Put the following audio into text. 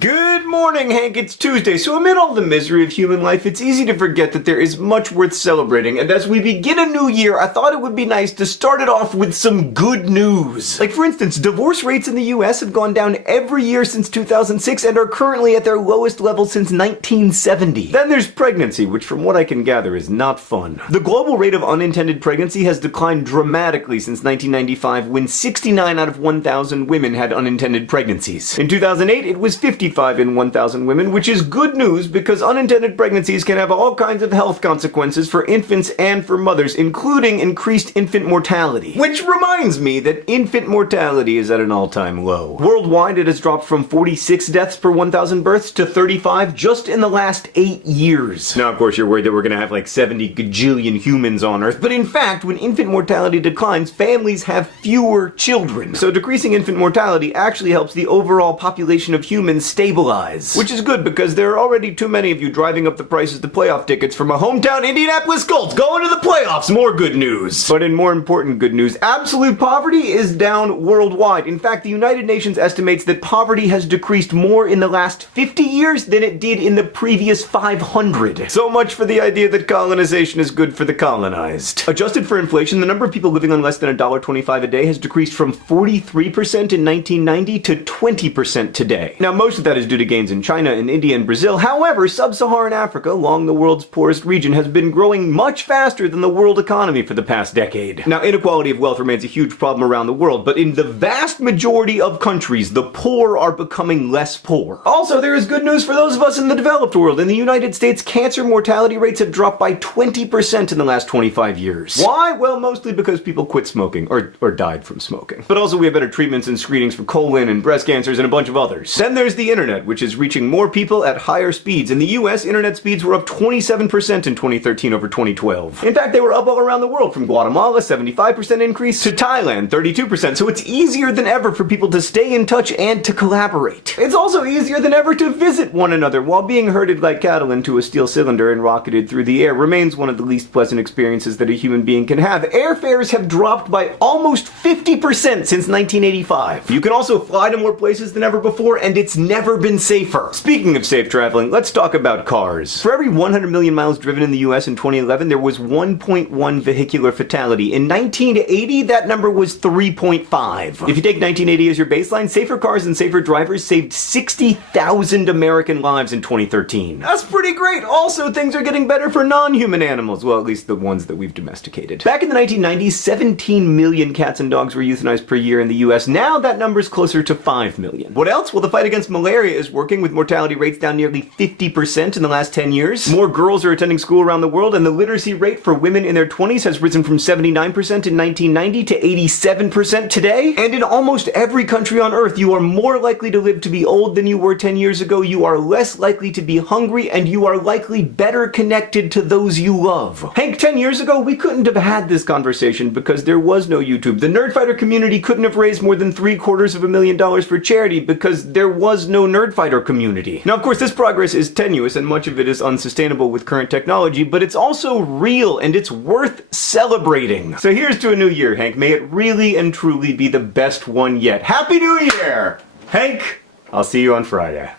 Good morning, Hank. It's Tuesday, so amid all the misery of human life, it's easy to forget that there is much worth celebrating, and as we begin a new year, I thought it would be nice to start it off with some good news. Like, for instance, divorce rates in the US have gone down every year since 2006 and are currently at their lowest level since 1970. Then there's pregnancy, which from what I can gather is not fun. The global rate of unintended pregnancy has declined dramatically since 1995, when 69 out of 1,000 women had unintended pregnancies. In 2008, it was 55 in 1,000 women, which is good news because unintended pregnancies can have all kinds of health consequences for infants and for mothers, including increased infant mortality. Which reminds me that infant mortality is at an all-time low. Worldwide, it has dropped from 46 deaths per 1,000 births to 35 just in the last 8 years. Now, of course, you're worried that we're gonna have like 70 gajillion humans on Earth, but in fact, when infant mortality declines, families have fewer children. So decreasing infant mortality actually helps the overall population of humans stabilize. Which is good because there are already too many of you driving up the prices to playoff tickets for my hometown Indianapolis Colts going to the playoffs. More good news. But in more important good news, absolute poverty is down worldwide. In fact, the United Nations estimates that poverty has decreased more in the last 50 years than it did in the previous 500. So much for the idea that colonization is good for the colonized. Adjusted for inflation, the number of people living on less than $1.25 a day has decreased from 43% in 1990 to 20% today. Now, most of that is due to gains in China and India and Brazil. However, sub-Saharan Africa, along the world's poorest region, has been growing much faster than the world economy for the past decade. Now, inequality of wealth remains a huge problem around the world, but in the vast majority of countries, the poor are becoming less poor. Also, there is good news for those of us in the developed world. In the United States, cancer mortality rates have dropped by 20% in the last 25 years. Why? Well, mostly because people quit smoking, or died from smoking. But also we have better treatments and screenings for colon and breast cancers and a bunch of others. Then there's the internet, which is reaching more people at higher speeds. In the US, internet speeds were up 27% in 2013 over 2012. In fact, they were up all around the world, from Guatemala, 75% increase, to Thailand, 32%, so it's easier than ever for people to stay in touch and to collaborate. It's also easier than ever to visit one another, while being herded like cattle into a steel cylinder and rocketed through the air remains one of the least pleasant experiences that a human being can have. Airfares have dropped by almost 50% since 1985. You can also fly to more places than ever before, and it's never been safer. Speaking of safe traveling, let's talk about cars. For every 100 million miles driven in the US in 2011, there was 1.1 vehicular fatality. In 1980, that number was 3.5. If you take 1980 as your baseline, safer cars and safer drivers saved 60,000 American lives in 2013. That's pretty great. Also, things are getting better for non-human animals. Well, at least the ones that we've domesticated. Back in the 1990s, 17 million cats and dogs were euthanized per year in the US. Now that number's closer to 5 million. What else? Well, the fight against malaria is working, with mortality rates down nearly 50% in the last 10 years. More girls are attending school around the world, and the literacy rate for women in their 20s has risen from 79% in 1990 to 87% today. And in almost every country on Earth, you are more likely to live to be old than you were 10 years ago, you are less likely to be hungry, and you are likely better connected to those you love. Hank, 10 years ago, we couldn't have had this conversation because there was no YouTube. The Nerdfighter community couldn't have raised more than $750,000 for charity because there was no Nerdfighter community. Now, of course, this progress is tenuous and much of it is unsustainable with current technology, but it's also real and it's worth celebrating. So here's to a new year, Hank. May it really and truly be the best one yet. Happy New Year! Hank, I'll see you on Friday.